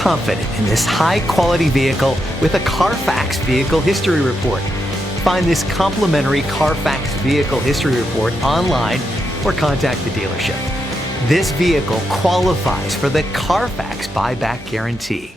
confident in this high-quality vehicle with a CARFAX Vehicle History Report. Find this complimentary CARFAX Vehicle History Report online or contact the dealership. This vehicle qualifies for the CARFAX buyback guarantee.